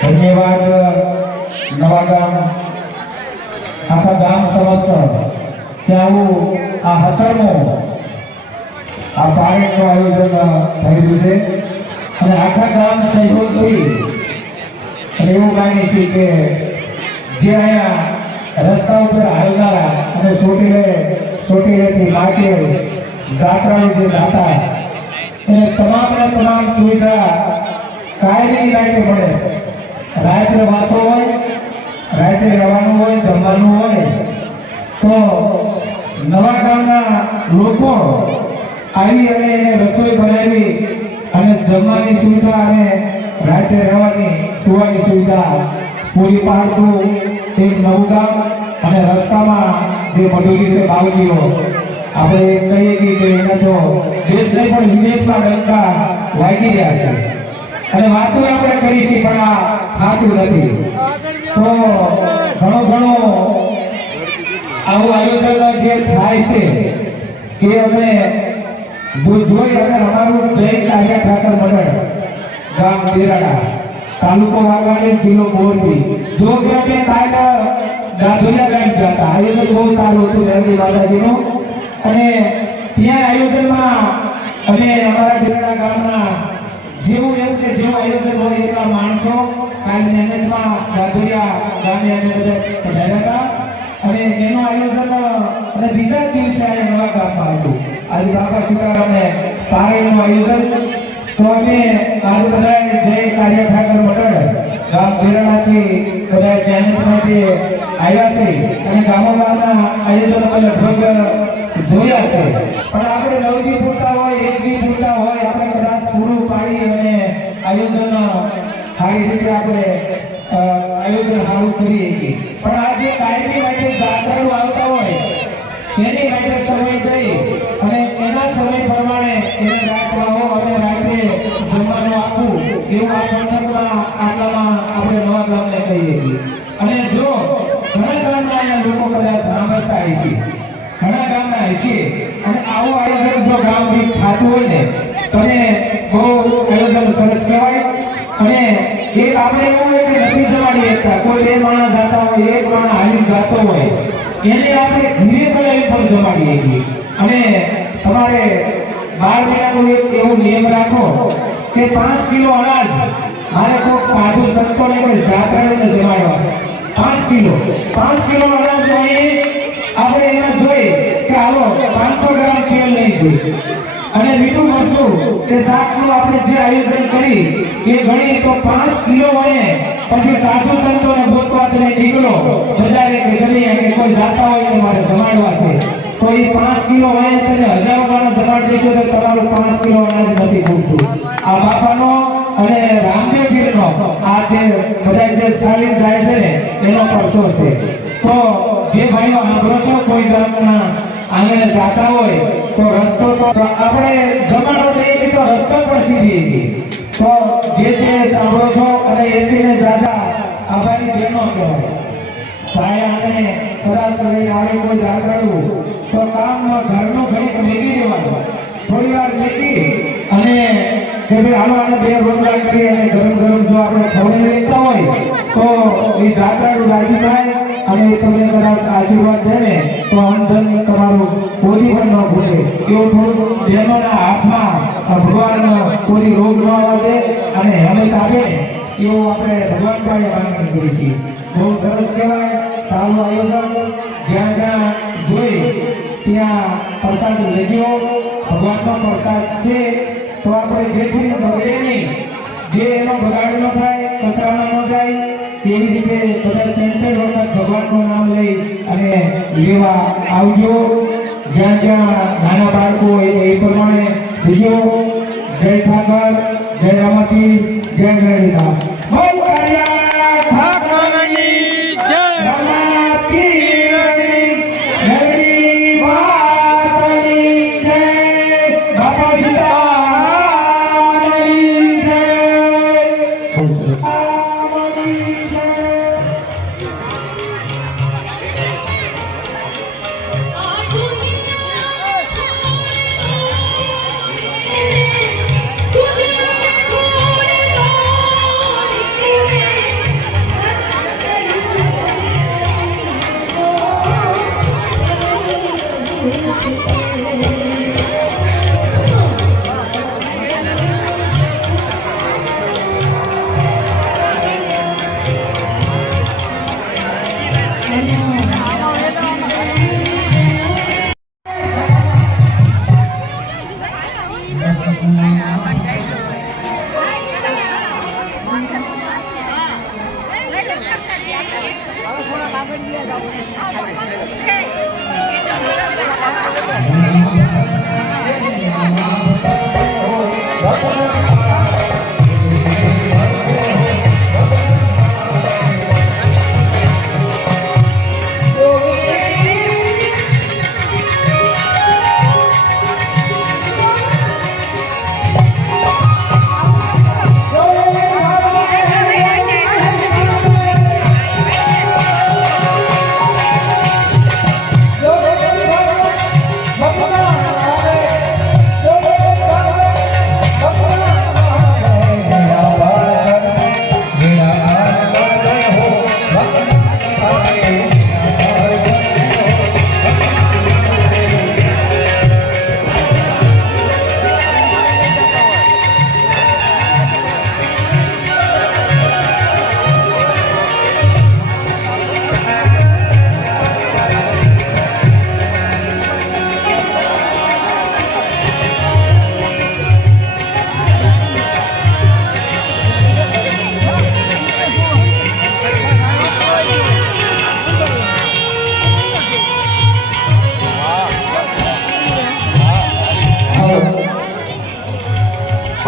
धन्यवाद नवागाम आखा गाम समस्त त्याऊ आ 17मो आ પારેડનું આયોજન થયું છે અને આખા ગામ સહયોગથી અને એવું માની છે કે જે અહીંયા રસ્તા ઉપર હાલનારા અને ચોટીલેથી માટે જાત્રાઓ જે જાતા એને તમામ સુવિધા કાયમી રાતે મળે છે। રાત્રે વાસો હોય, રાત્રે રહેવાનું હોય, જમવાનું હોય તો નવા ગામના લોકો આવી અને એને રસોઈ બનાવી અને જમવાની સુવિધા અને રાત્રે રહેવાની સુવાની સુવિધા પૂરી પાડતું એક નવું ગામ અને રસ્તામાં જે મજૂરી છે બાવજીઓ આપણે કહીએ કે એને તો દેશ નહીં પણ વિદેશમાં ડંકા વાગી રહ્યા છે અને વાતો આપણે કરી છે પણ આ થાતું નથી તો ઘણો આવું આયોજન જે થાય છે કે અમે જોઈ અને અમારું જય કાર્ય ઠાકર મંડળ ગામ દેરાડા તાલુકો વાગવાડી જિલ્લો મોરબી જો કે અમે કાલ દાદુયા ગામ જતા આયોજન બહુ સારું હતું જયંતિ માતાજીનું અને ત્યાં આયોજનમાં અમે અમારા દેરાડા ગામના જેવું એમ કે જેવું આયોજન હોય એટલા માણસો કાલ મહેનતમાં દાદુયા ગામે અમે બધા પધાર્યા હતા અને એનું આયોજન અને બીજા દિવસે આ નવા ગામમાં હતું। આજે બાપા સીતારામને પારેડનું આયોજન તો અમે આજે બધા જય કાર્ય ઠાકર મંડળ ગામ દેરાડાથી બધા મહેનતમાંથી આવ્યા છે અને ગામોના આયોજનો લગભગ જોયા છે પણ આપણે 9 દી પૂરતા હોય 1 દી પૂરતા હોય આપણે કદાચ પૂરું પાડી અને આયોજન સારી રીતે આપણે આયોજન સારું કરીએ પણ આ જે કાયમી માટે જાત્રાઓ આવતા હોય એની માટે સમય થઈ અને એના સમય પ્રમાણે એને રાખવાઓ અને રાત્રે જમવાનું આપવું એવું આ સંદર્ભમાં આટલામાં આપણે નવા ગામને કહીએ છીએ અને જો ઘણા ગામના અહીંયા લોકો કદાચ સાંભળતા હોય છે ઘણા ગામના હોય છે અને આવું આયોજન જો ગામથી થતું હોય ને તમે બહુ આયોજન સરસ કહેવાય અને એક આપણે એવું હોય કે નથી જવાડી શકતા કોઈ 2 માણસ જતા હોય 1 માણસ હાલી જતો હોય એને આપણે ધીરે બોલાવી પણ જમાડીએ છીએ અને તમારે 12 મહિનાનો એક એવો નિયમ રાખો કે 5 કિલો અનાજ મારે કોઈ સાધુ સંતોને કોઈ જાત્રાને જમાડવા છે 5 કિલો અનાજ હોય આપણે એમાં જોઈએ કે હાલો 500 ગ્રામ તેલ નહીં જોઈએ અને મીઠું મરચું કે શાકનું આપણે જે આયોજન કરી એ ગણી તો 5 કિલો હોય પછી સાધુ સંતોને ગોતવા તમે નીકળો બજારે કે ગલીએ કે કોઈ જાતા હોય તો મારે જમાડવા છે તો એ 5 કિલો હોય તમે 1000 માણસ જમાડી દેશો તો તમારું 5 કિલો અનાજ નથી પૂરતું। આ બાપાનો અને રામદેવગીરનો આ જે બધા જે સાલીમ જાય છે ને એનો પરસો છે તો જે ભાઈઓ સાંભળો છો કોઈ ગામના આંગણે જાતા હોય તો રસ્તો તો આપણે જમાડો દઈએ તો રસ્તો પણ સીધી તો જે સાંભળો છો અને એમને દાદા આભારી બહેનો કહેવાય ભાઈ આને કદાચ આવે કોઈ જાત્રાળું તો કામમાં ઘરનું ઘડીક મેગી દેવાનું થોડી વાર મેગી અને કે ભાઈ હાલો આને 2 રોટલા કરી અને ગરમ જો આપણે ખવડાવી લેતા હોય તો એ જાત્રાળું રાજી થાય અને તમને કદાચ આશીર્વાદ દે ને તો અંધન તમારું કોઈ પણ ન ભૂલે એવું થોડું બહેનોના હાથમાં ભગવાન કોઈ રોગ ન આવે અને હેમત આપે એવું આપણે ભગવાન પાસે માંગણી કરીએ છીએ। બહુ સરસ કહેવાય સારું આયોજન જ્યાં જોઈ ત્યાં પ્રસાદ લેજો ભગવાનનો પ્રસાદ છે તો આપણે જેથી બગડે નહીં જે એનો બગાડ ન થાય કચરામાં ન જાય તેવી રીતે બધા 3 વખત ભગવાનનું નામ લઈ અને લેવા આવજો જ્યાં નાના બાળકો હોય એ પ્રમાણે બીજો જય ઠાકર જય રામાપીર જય ગણેશા બોલ કાર્યા ઠાકરની જય રામાપીરની જય વાસની જય બાપા સીતારામની જય Thank you.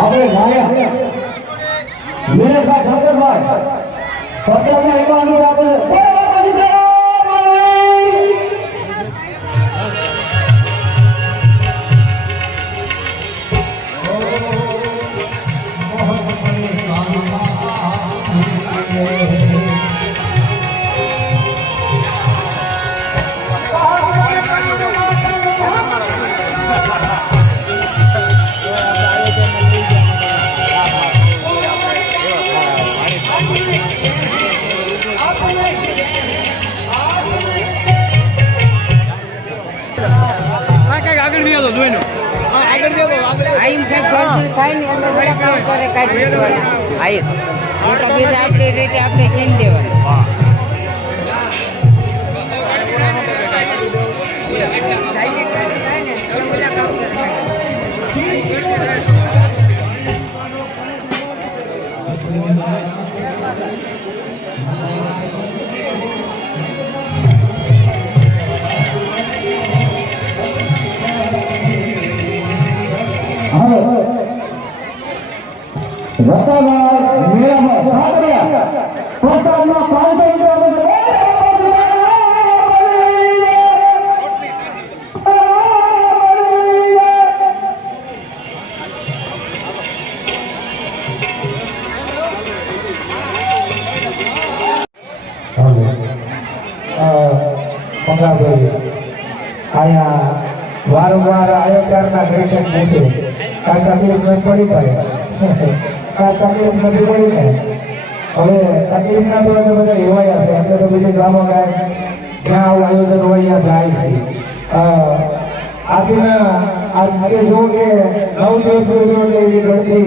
આપણે ગાયા મેરે સાથ ઠાકરભાઈ પત્રના એવા અનુભવ આપણે આગળ બી હતો જોઈનો આગળ બી હતો આઈમ કઈ ગરદી થાય ને એટલે વડા કામ કરે કાઢી દેવાના આઈ એ તો બીજા આપણી રીતે આપણે કેમ દેવાનું હા રસાવાર મેળામાં ભાગ રહ્યા પોતાના અહીંયા વારંવાર આયોજકના દર્શન મૂકે કાંઈ તકલીફ ન પડી પડે તકલીફ નથી પડી ને હવે તકલીફ ના તો બધા એવાયા છે એટલે તો બીજું ગામો ગાય જ્યાં આવું આયોજન હોય ત્યાં જાય છે આથી આજે જો કે 9 દિવસ સુધી એવી ગણતી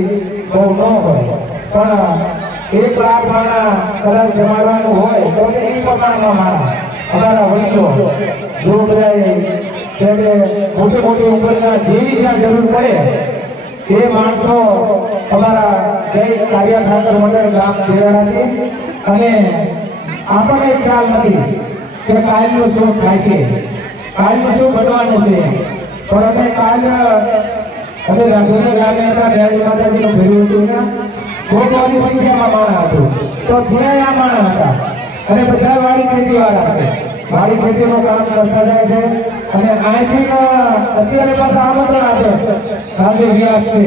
બહુ ન હોય પણ 1 લાખ માણા કદાચ જમાડવાનું હોય તો એ પ્રમાણમાં માણા અમારા વડીલો જો બધા તેમને મોટી મોટી ઉંમરના જેવી જ્યાં જરૂર પડે એ માણસો અમારા જય કાર્ય ઠાકર મંડળ ગામ દેરાણાથી અને આપણને ખ્યાલ નથી કે કાલનું શું થાય છે કાલનું શું બનવાનું છે પણ અમે કાલ અમે રાધોદર ગામે હતા ત્યારે માતાજીનું ભેરું હતું ને મોટી સંખ્યામાં માણા હતું તો ત્યાં આ માણા હતા અને બધા વાડી ખેતી વાળા છે વાડી ખેતીનું કામ કરતા જાય છે અને અહીંથી અત્યારે પાછા આમંત્રણ આપે છે સાંજે વ્યાસ છે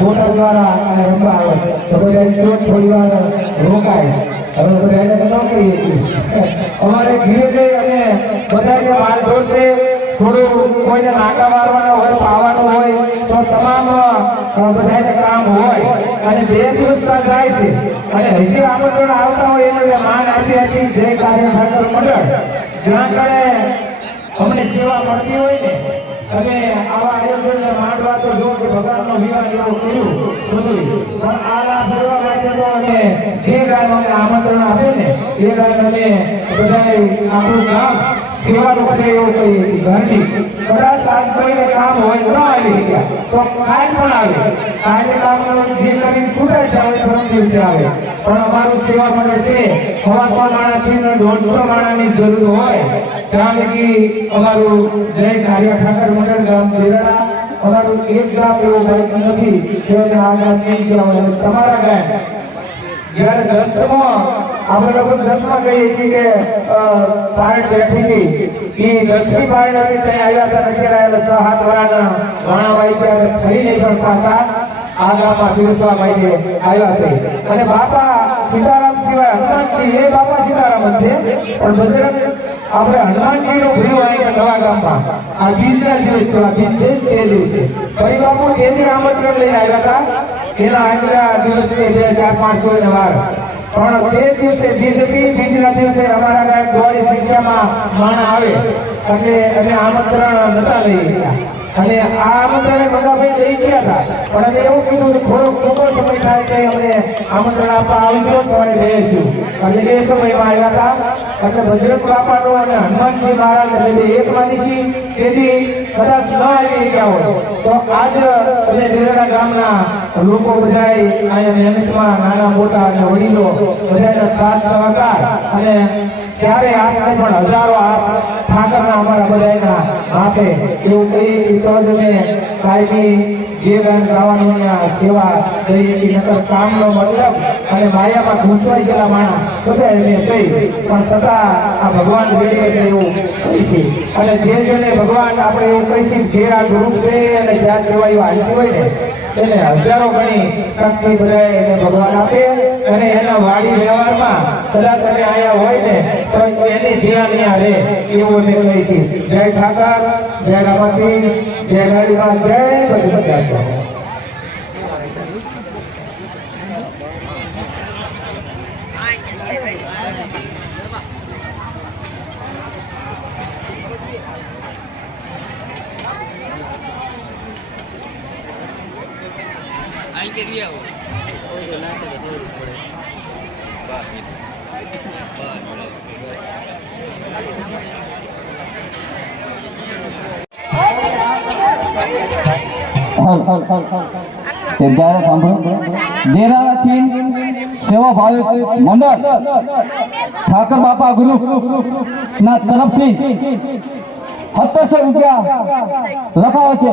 હોટલ દ્વારા અને રમવા આવે છે તો બધા થોડી વાર રોકાય હવે બધા એને ન કહીએ છીએ અમારે ઘીરે જઈ અને બધા જે માલ ઢોરશે થોડું કોઈને નાકા મારવાના હોય પાવાનું હોય તો તમામ બધાને કામ હોય અને 2 દિવસ જાય છે અને હજી આમંત્રણ આવતા હોય એને માન આપી હતી જય કાર્ય ઠાકર મંડળ જ્યાં કરે અમને સેવા મળતી હોય ને અને આવા આયોજનને માંડવા તો જો કે ભગવાનનો વિવાહ એવું કર્યું બધું પણ આના ફરવા માટે તો અમે જે ગામ અમને આમંત્રણ આપે ને એ ગામ અમે બધાએ આપણું ગામ સેવાનું છે એવું કઈ ઘરની કદાચ આજ કોઈને કામ હોય ન આવી ગયા તો કાલ પણ આવે કાલે કામનું જે કરીને છૂટાઈ જાય પરમ દિવસે આવે પણ અમારું સેવા માટે છે 100 માણસથી 150 માણસની જરૂર હોય ત્યાં લગી અમારું જય કાર્ય ઠાકર મંડળ ગામ દેરાડા અમારું એક ગામ એવું બાકી નથી કે આ ગામ નહીં ગયા હોય તમારા ગામ જ્યારે 10માં આપણે લોકો 10માં કહીએ છીએ કે પાર્ટ બેઠી હતી એ 10મી પાર્ટ હતી ત્યાં આવ્યા હતા અત્યારે આવેલા 6-7 વાળાના ઘણાભાઈ ત્યારે ફરીને પણ પાછા આ ગામમાં પીરસવા માટે આવ્યા છે અને બાપા સીતારામ સિવાય હનુમાનજી એ બાપા સીતારામ જ છે પણ બજરંગ આપણે હનુમાનજીનું ભર્યું અહીંયા નવા ગામમાં આ બીજના દિવસ આ બીજ છે તે દિવસે ફરી બાપુ તેથી આમંત્રણ લઈને આવ્યા હતા એના આગલા દિવસે 4-5 કોઈને વાર પણ તે દિવસે બીજ હતી બીજના દિવસે અમારા ગામ દોડી સંખ્યામાં માણસ આવે એટલે અમે આમંત્રણ નતા લઈ ગયા અને આ આમંત્રણે બધા ભાઈ લઈ ગયા હતા પણ અમે એવું કીધું કે થોડોક ટૂંકો સમય થાય કે અમને આમંત્રણ આપવા આવી ગયો સવારે જઈશું એટલે એ સમયમાં આવ્યા હતા એટલે બજરંગ બાપાનો અને હનુમાનજી મહારાજ એટલે એકમાંથી તેથી કદાચ ન આવી ગયા હોય તો આજ અને દેરાડા ગામના લોકો બધા અહીંયા મહેનતમાં નાના મોટા અને વડીલો બધાના સાથ સહકાર અને ત્યારે આપણે પણ હજારો ઠાકરના અમારા બધાના માથે એવું કઈ તો જ અમે કાયમી જે ગાન ગાવાનું સેવા જઈએ કે નકર કામનો મતલબ અને માયામાં ઘૂસવાઈ ગયેલા માણસ બધા એમને કહી પણ છતાં આ ભગવાન વેડે છે એવું કહી છે અને જે જેને ભગવાન આપણે એવું કહીશું જે આ ગ્રુપ છે અને જ્યાં સેવા એવા હાલતી હોય ને એને હજારો ગણી શક્તિ બધા એને ભગવાન આપે અને એના વાડી વ્યવહારમાં કદાચ તમે અહીંયા હોય ને તો એની ધ્યાન અહીંયા રહે એવું અમે કહીશું જય ઠાકર જય રામતી જય ગાડીમાં જય બધી બધા અહીં કે રહ્યા દેરાથી સેવા ભાવિક મંડળ ઠાકર બાપા ગ્રુપ ના તરફથી 700 રૂપિયા રખાવે છે.